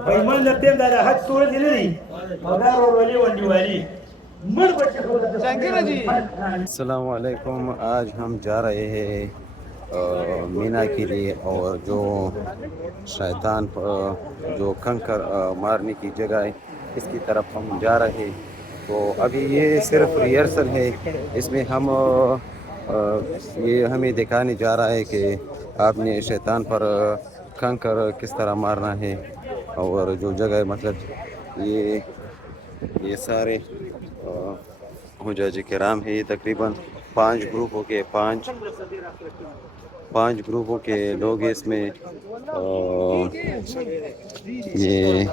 भाई लगते दादा हाथ तोड़ दिले नहीं मदार और वाली वंडी वाली मर बच्चे को जी। अस्सलाम वालेकुम। आज हम जा रहे हैं मीना के लिए, और जो शैतान जो कंकर मारने की जगह है इसकी तरफ हम जा रहे हैं। तो अभी ये सिर्फ रिहर्सल है। इसमें हम ये हमें दिखाने जा रहा है कि आपने शैतान पर कंकर किस तरह मारना है। और जो जगह है मतलब ये सारे हुज्जाज किराम है। ये तकरीबन 5 ग्रुपों के पांच ग्रुपों के लोग हैं इसमें। ये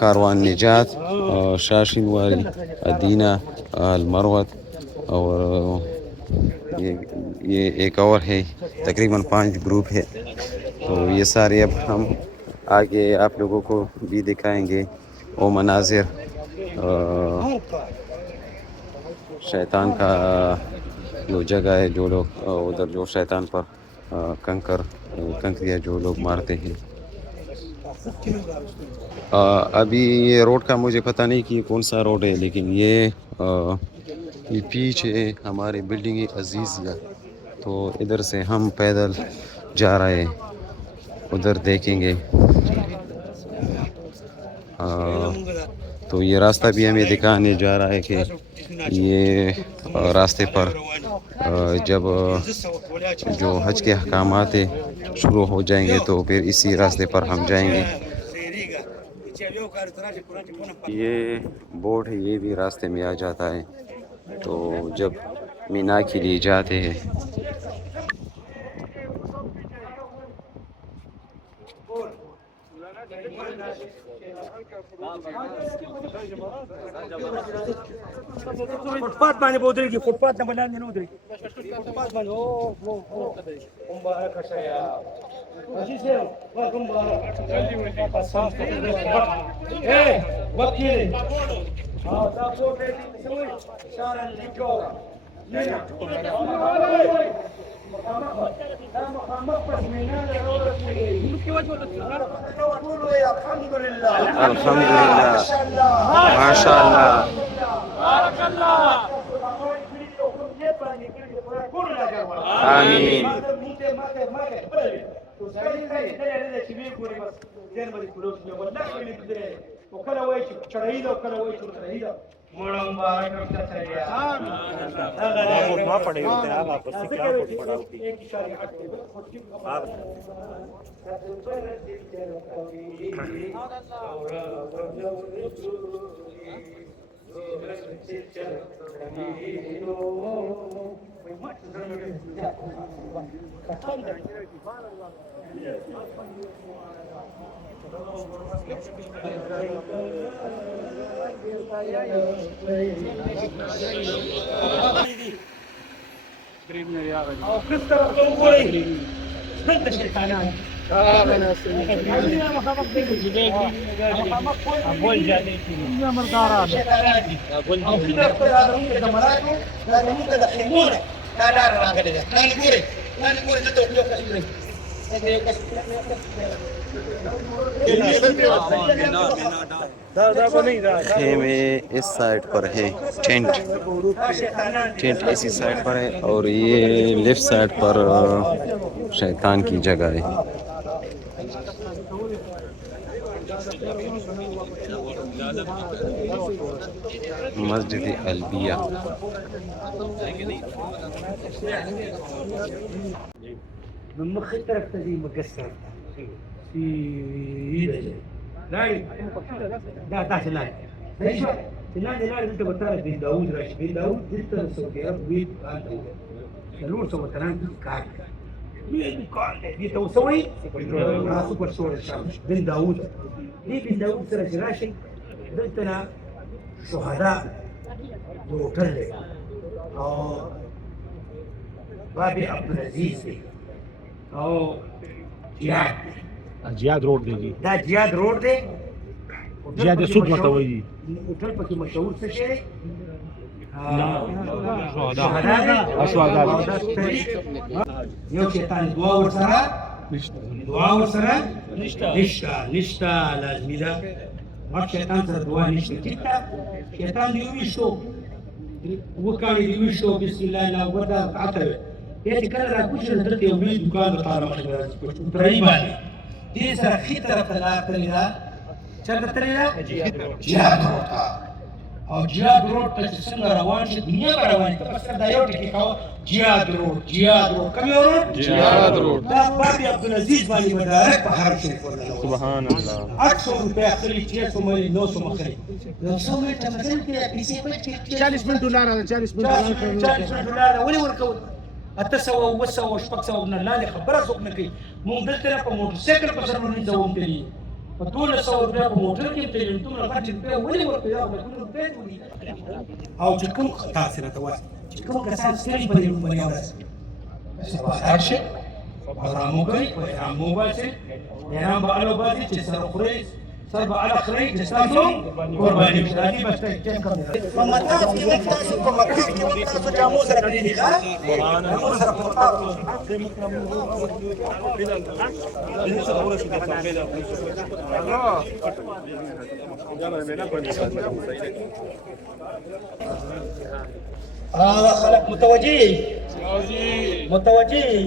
कारवान निजात, शाशिन वाली, अदीना, अल मरवत, और ये एक और है। तकरीबन 5 ग्रुप है। तो ये सारे अब हम आगे आप लोगों को भी दिखाएंगे वो मनाजिर शैतान का जो जगह है, जो लोग उधर जो शैतान पर कंकरिया जो लोग मारते हैं। अभी ये रोड का मुझे पता नहीं कि कौन सा रोड है, लेकिन ये पीछे हमारी बिल्डिंग अजीज़िया। तो इधर से हम पैदल जा रहे हैं, उधर देखेंगे। तो ये रास्ता भी हमें दिखाने जा रहा है कि ये रास्ते पर जब जो हज के अहकामात शुरू हो जाएंगे तो फिर इसी रास्ते पर हम जाएंगे। ये बोर्ड है, ये भी रास्ते में आ जाता है। तो जब मीना के लिए जाते हैं फुटपाथ माने बोदरी की फुटपाथ ना बनाने नहीं उधरी फुटपाथ माने वो मुबारक शया अजी से मुबारक ए वकील हां सपोर्ट है शारन लिखोगा अल्हम्दुलिल्लाह, माशाअल्लाह। आमीन। खेमे इस साइड पर है, टेंट इसी साइड पर है, और ये लेफ्ट साइड पर शैतान की जगह है। मस्जिद अलबिया। من مخ تركت دي مقصر في لا لا تحت لا ليش لا انت بتعرف بن داوود راش بن داوود انت سوكي بيت الور سو مثلا كاك مين كان دي توسوي سوبر سور بن داوود دي بن داوود ترى راشي دلتنا شهداء وكله او بابي عبد العزيز او جهاد جهاد روड دی جی دا جهاد روड دی جهاد سود متوي جی होटल पति मशहूर से शेर شهداء यो शैतान दुआ वरसरा دعا ورسره نشته لازمي ده هر شیطان سره دعا نشته ټیک ده شیطان دې وویشتو وکاڼې دې وویشتو بسم الله الله اکبر دا رکعته وې بیا چې کله راکوز شو دلته یو لوی دوکان دپاره مخې ته راځي په چوترهي باندې دې سره ښي طرف ته لار تللې ده چېرته تللې ده جهاد روډ ته او جهاد روډ ته چې څنګه روان شي دنیا به روان شي بس دا یو ټکي کوه جهاد روډ کوم یو روډ جهاد روډ دا باب عبدالعزیز باندې به ډایرکټ په حرم شریف ورننوځي سبحان الله 800 روپے اخلي 600 ملي 900 مخلي 900 ملي تمثيل کې پیسې پټ 40 من دولار 40 من $40 ولې ورکول اته سوه اوه سوه شپږ سوه نه لاندې خبره څوک نه کوي مونږ دلته نه په موټر سایکل په سر باندې ځوم تلي په 1200 روپیا په موټر کې تلي دومره غټ روپیا ولې ورکوي دا او چې کوم تاسو راته وایي چې کوم کسان ستړي په دې باندې اورس سبا راشه احرام وکړئ په احرام مو باسئ احرام به الو باسئ چې سره خورئ سر به اله خورئ چې ستاسو قرباني وشي دا دې بس ټیم کم دی په مطاف کې موږ تاسو په مکه کې موږ تاسو جامو سره کړي دي جامو سره په مطاف هذا خلق متوجه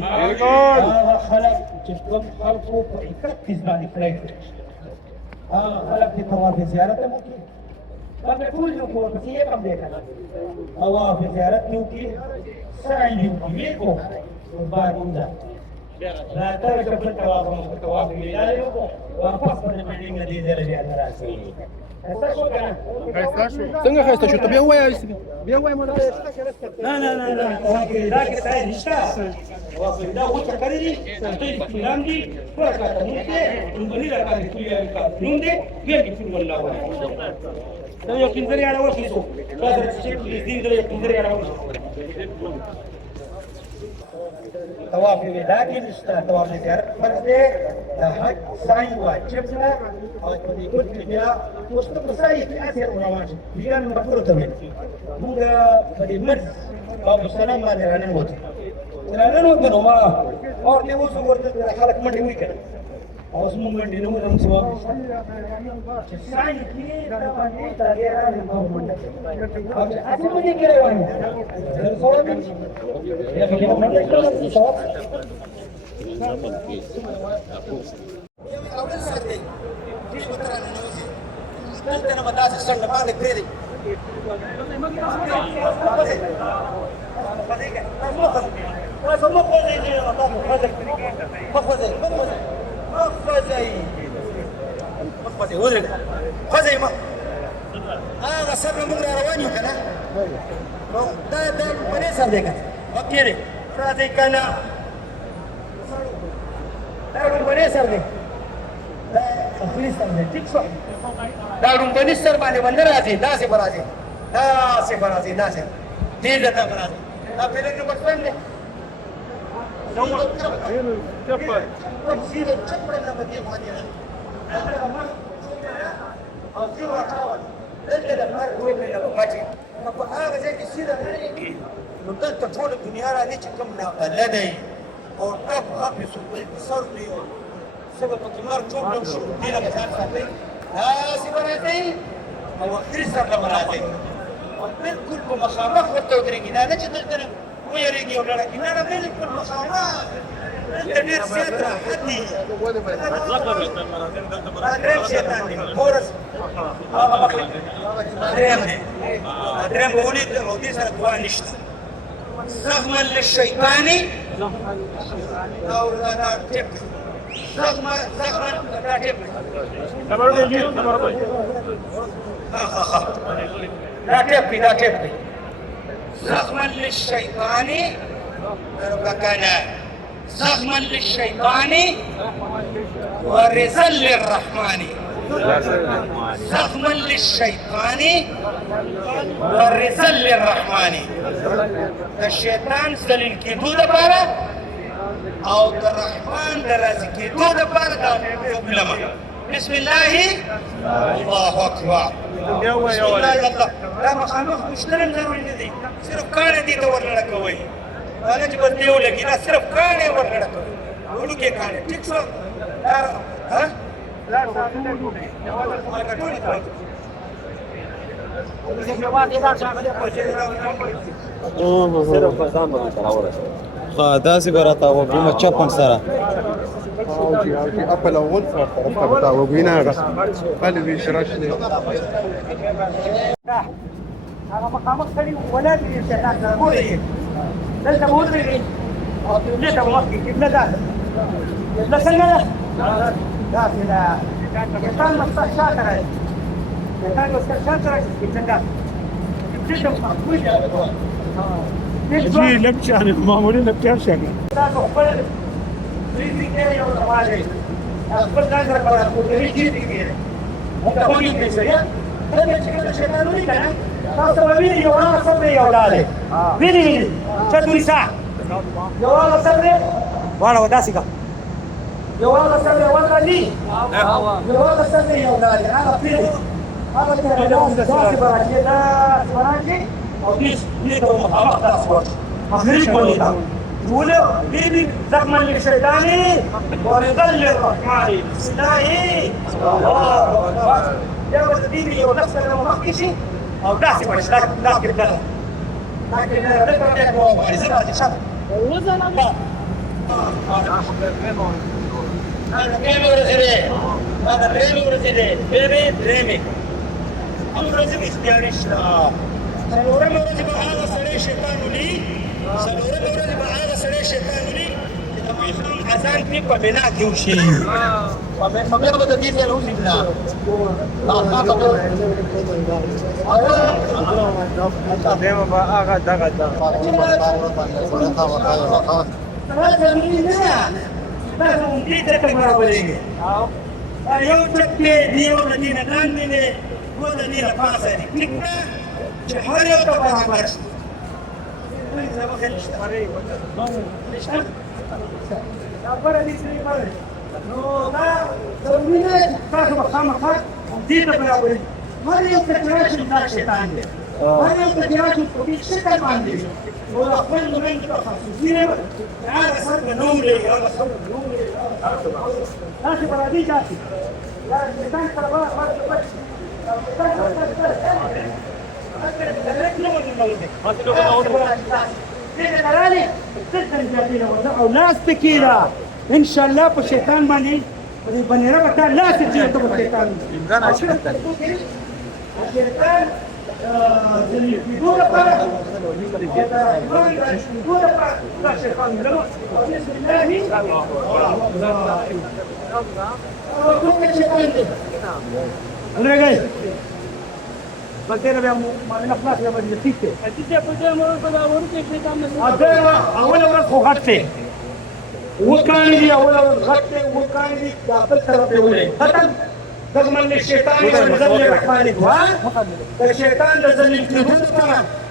هذا خلق جسم خلقه يركز بعد فلايت هذا خلق في طواف زيارة ممكن طب كل يوم بس هي كم देखा طواف زيارة ممكن سعي ممكن يكو وبعدين لا ترك في الطواف بلاد واپس باندې مینګ دې درجه دراسي څنګه خسته شو ته بیا وایې بیا وایې مونږ لا دا کې ځای نشته واقعي دا وڅ کړی دي ته اسلام دي ورکړه نو ته باندې راکړې کلیه نو دې بیا کې فل والله دا یو کینځري اړه ورکړو دا چې دې دې یو کینځري اړه ورکړو طواف الوداع کې نشته طواف زیارت فرض دی د حج سعی واجب ده او په دې کې بیا اوس ته سعی کې اثر روان شي بیا نو راپور ته وي موږ په دې مرز باب السلام باندې راننوځو نو ما اور دې اوس ورته خلک منډي وي کړه اوس موږ منډي نو موږ ثواب چې سعی کې دا باندې تاګه راځي موږ منډي او اته باندې کې روانه ثواب یا په منډي کې ثواب اول ساتي دې وتره نوځي دلته نه مداسه څنګه باندې پرې هذا سر موږ روان یو کنه دا باندې سر دی کنه وکړي راځي کنه دا باندې سر دی دا خپل سر دی ټیک شو دا باندې سر باندې راځي دا څه راځي دې دا راځي دا په لږه بسنه نو چپل تفسیر چپل نه بدی باندې او چې راځي دلته د فرق وکړي او پاتې په هغه ځای کې سیده نو دلته ټول دنیا راځي چې کوم نه بلدی او طب خپل سر دی سبب کمر ټوب نو شو دې له ځان ساتي سی راځي او اخر سره راځي بالکل په مخامخ ورته ودرېږي دا نه چې دلته ویریږي او لړکي نه بالکل مخامخ دلته ډېر زیات راحت دي درېم شیطان دی خورس هغه مخکې درېم به ولید او دې سره دعا نشته زغما للشیطان او دا ټیپ زغما دا ټیپ لا تبكي زخما للشيطان ربكنا زخما للشيطان ورزا للرحمن زخما للشيطان ورزا للرحمن الشيطان زلين كيدو دبارة او الرحمن درازي كيدو دبارة دا بسم الله الله اكبر بسم الله الله لا مخامخ مشترم ضروري نه دي صرف کار دي ته ورلړه کوي دا چې بس دیو لګي دا صرف کار ورلړه کوي ټولو کې کار ټیک شو ها داسې به راته وګورم چپن سره اپل اول طرف وګینا خالي بيشراش لي هغه مخامخ کړي ولا دې شتات ګورې دلته ودرېږي او دلته مخکې قبله ده قبله څنګه ده داسې ده شیطان مسته شاته راځي شیطان مسته شاته راځي قبله ده قبله مقبول ده جي لبشان المامورين لبشان شكل تاسو خپل ریزي کې یو راځي خپل ځان سره په کوټې کې دي موږ ته وایي چې یا دا چې شیطان نه کنه تاسو به وینئ یو هغه صبر یو لاله وینئ چتوري سا یو هغه صبر واړه وداسې کا یو هغه صبر ورغلی یو هغه صبر یو لاله هغه پیری هغه ته داسې براشي دا براشي او دې ته مخامخ تاسو مخرج کولی دا ولو بيبي زخما للشيطان ورضا للرحمن بسم الله اكبر يا ولدي يو نفس المخكشي او داسي باش لكن ده لكن ده ده هو عايزين شاطر وزن الله هذا كيلو رزيدي هذا كيلو رزيدي بيبي دريمي امر رزيدي سبياريش لا سنورم رزيدي هذا سري شيطان لي سنورم رزيدي هذا سري شيطان لي عزان في بنا كيوشي ومن قبل تدين له بالله دائما بقى دغه لازم دي تتبرابريږي یو چکه دیو مدینه دان نه و د دې پاسه دي ټیک نه چې هر یو ته برابر شي زما خل اشتهاري نشته دا پر دې سری مره نو دا ضروري نه تاسو مخامخ دې ته برابرې هر یو ته راشي دا شیطان دی هر یو ته راشي په دې شکل باندې او خپل من تخصصي هذا صار نومري هذا صار نومري تاسو پر دې ځاتي دا شیطان سره او ناس تكيلا ان شاء الله په شیطان باندې باندې راته لا تجي ته شیطان امکان شیطان شیطان ذلي يقول بسم الله بلتنا بيا ما خلاص يا بدي تيجي تيجي بدي ما بدا ورك شيطان اول ورك خوغته وكان لي اول غته وكان لي داخل طرف وله ختم دغمن الشيطان ونزل الرحمن ها الشيطان نزل الكنون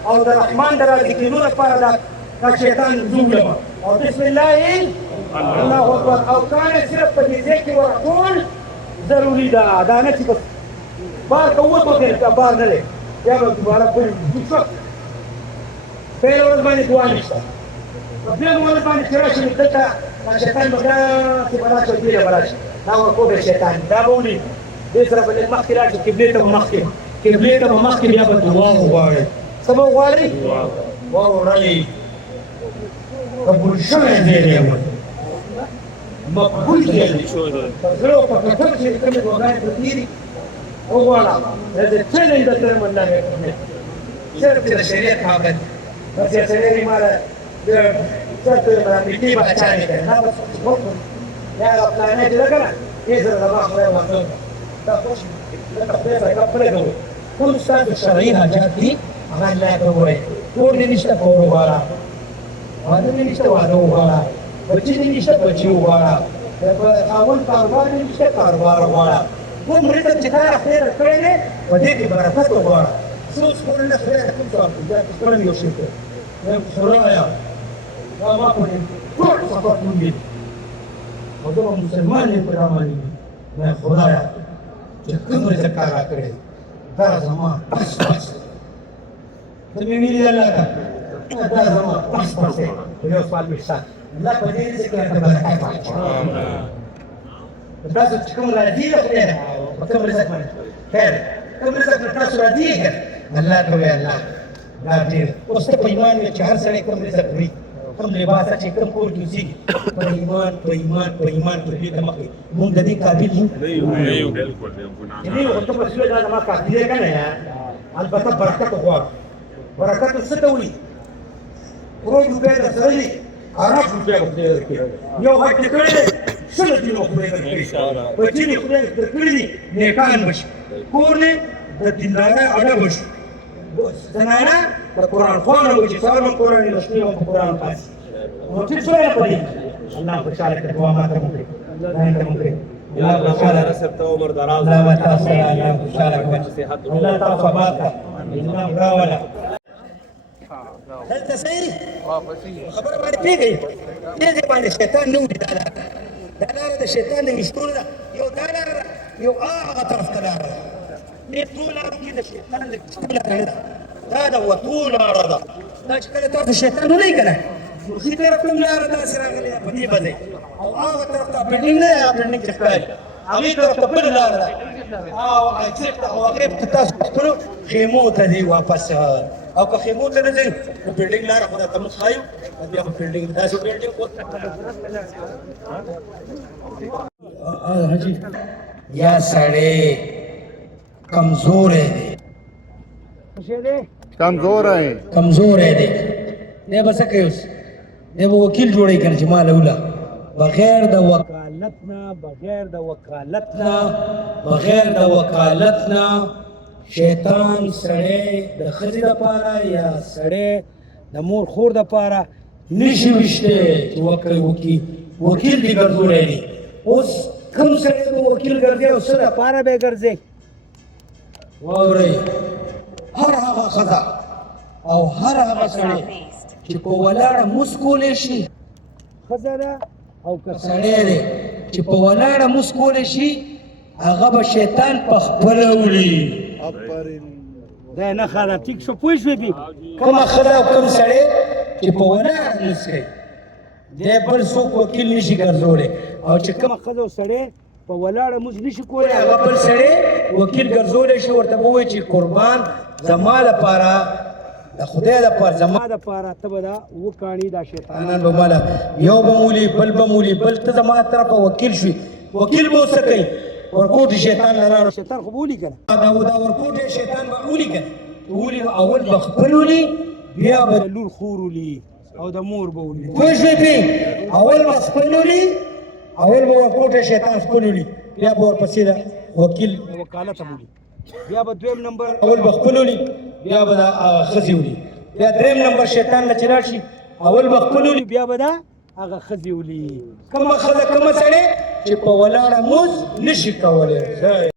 او الرحمن درا الكنون فردا الشيطان زوله او بسم الله الله اكبر او كان صرف بذكر ورسول ضروري دا نتي بس بار قوتو کې بار نه لري یا به دوباره کوم څه په ورځ باندې دوه نشته په دې ورځ باندې چې راشي دلته شیطان بغا چې بلا شو دی بلا شي دا ورکو شیطان دا بولي دې سره په مخ کې راځي قبله ته مخ کې بیا به دعا وغواړي سبا وغواړي وغواړي قبول شوی دی مقبول دی زه په کتر کې کوم وغواړي دې وغواړه هذا څنګه د تر مننه صرف د شریعت حاکم بس یې سره مال د څه باندې کې بچانه ده نه بس وکړه یا خپل نه دې لګره یې سره د ما خپل وته دا خوش دا په خپل غو ټول ستاسو شرعي حاجات دي هغه لا کوي ټول دې نشته کوو غواړه واده دې نشته واده غواړه بچی دې نشته بچی غواړه په اول کاروبار دې نشته کاروبار غواړه کوم رزق چې تا خیر کړی دی په دې کې برکت وغواړه څوک خپل نه خیر کوم څه دا څنګه یو شي ته خدایا دا ما په ټول صفات مونږ او دا مسلمان یې په رامني نه خدایا چې کوم رزق را کړی دا زما بس ته مې ویل دا زما بس یو سوال مشته الله په دې ځکه ته برکت واچوي تاسو چې کوم راځي له خدای نه په کوم رزق باندې خیر کوم رزق تاسو راځي الله کوي الله دا دې اوس ته په ایمان کې هر سړی کوم رزق وي کوم لباس چې کوم کور کې زی په ایمان کې دې مخې مونږ د دې قابل یو بالکل نه یو ته په څه دا ما قابل کنه یا البته برکت غواړي برکت څه ته وایي روز روپے د سړي خراب روپے ورکړي یو وخت کړي څه دې نو خدای درکړي په دې خدای درکړي نیکان بشي کور نه د دیندارۍ اړه بشي زنانه د قرآن خوانه وي چې سهار هم قرآن وي شپې هم په قرآن پاسي نو ټیټ شوی نه پدې الله خوشحاله کړي دعا ماته مو کړي خدای ته مو کړي الله خوشحاله رسب ته عمر دراز الله تاسو الله خوشحاله کړي الله تاسو آباد کړي الله راوله هلته صحیح خبره باندې پیږي دې باندې شیطان نو دی دا لاره د شیطان د وشتونه ده یو دا لاره ده یو هغه طرف ته لاره ده دې ټول لاره کې د شیطان د وشتونه ده دا د وطول لاره ده دا چې کله تاسو شیطان ولې کنه خې طرف کوم لاره ده سره غلې په دې باندې او هغه طرف ته بلډینګ نه بلډینګ ښکاري هغه طرف ته بل لاره ده او اکسپټ او هغه تاسو ټول خیمو ته دی واپس او که خیمو ته نه ځئ نو بلډینګ لاره خو راته موږ ښایو بیا خو بلډینګ داسې بلډینګ حاجي یا سړی کمزور دی کمزور دی دی به څه کوي اوس دی به وکیل جوړوي که نه چې ما لوله بغیر د وکالت نه شیطان سړی د ښځې دپاره یا سړی د مور خور دپاره نشي ویشتی چې وکیل دې ګرځولی دی اوس کوم سړی به وکیل ګرځي او څه دپاره به یې ګرځي واورئ هر هغه ښځه او هر هغه سړی چې په ولاړه مس کولی شي ښځه ده او که سړی دی چې په ولاړه مس کولی شي هغه به شیطان په خپله وړي دا نه ښه ده ټیک شو پوه شوې دي کومه ښځه او کوم سړی چې په ولاړه مس کوي دی بل څوک وکیل نشي ګرځولی او چې کومه ښځه او سړی په ولاړه مز نشي کولی هغه بل سړی وکیل ګرځولی شي ورته به ووایي چې قربان زما لپاره د خدای لپاره زما دپاره ته به دا وکاڼي دا شیطانان به ماله یو به مولي بل به مولي بل ته زما طرفه وکیل شوي وکیل به څه کوي ورکوټ شیطان نه راوړه شیطان خو به ولي که نه دا ورکوټ شیطان به ولي که نه ولي اول به خپل ولي بیا به د لور خور ولي او د مور به ولي پوه شوې پې اول به خپل ولي اول به ورکوټ شیطان خپل ولي بیا به ورپسې د وکیل وکالت هم ولي بیا به دویم نمبر اول به خپل ولي بیا به د ښځې ولي بیا دریم نمبر شیطان نه چې راشي اول به خپل ولي بیا به د هغه ښځې ولي کومه ښځه کومه سړی چې په ولاړه مز نشي کولی